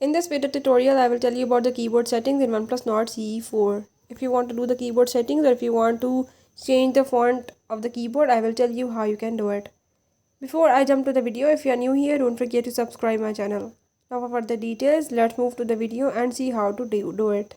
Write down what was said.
In this video tutorial, I will tell you about the keyboard settings in OnePlus Nord CE4. If you want to do the keyboard settings or if you want to change the font of the keyboard, I will tell you how you can do it. Before I jump to the video, if you are new here, don't forget to subscribe my channel. Now for further details, let's move to the video and see how to do it.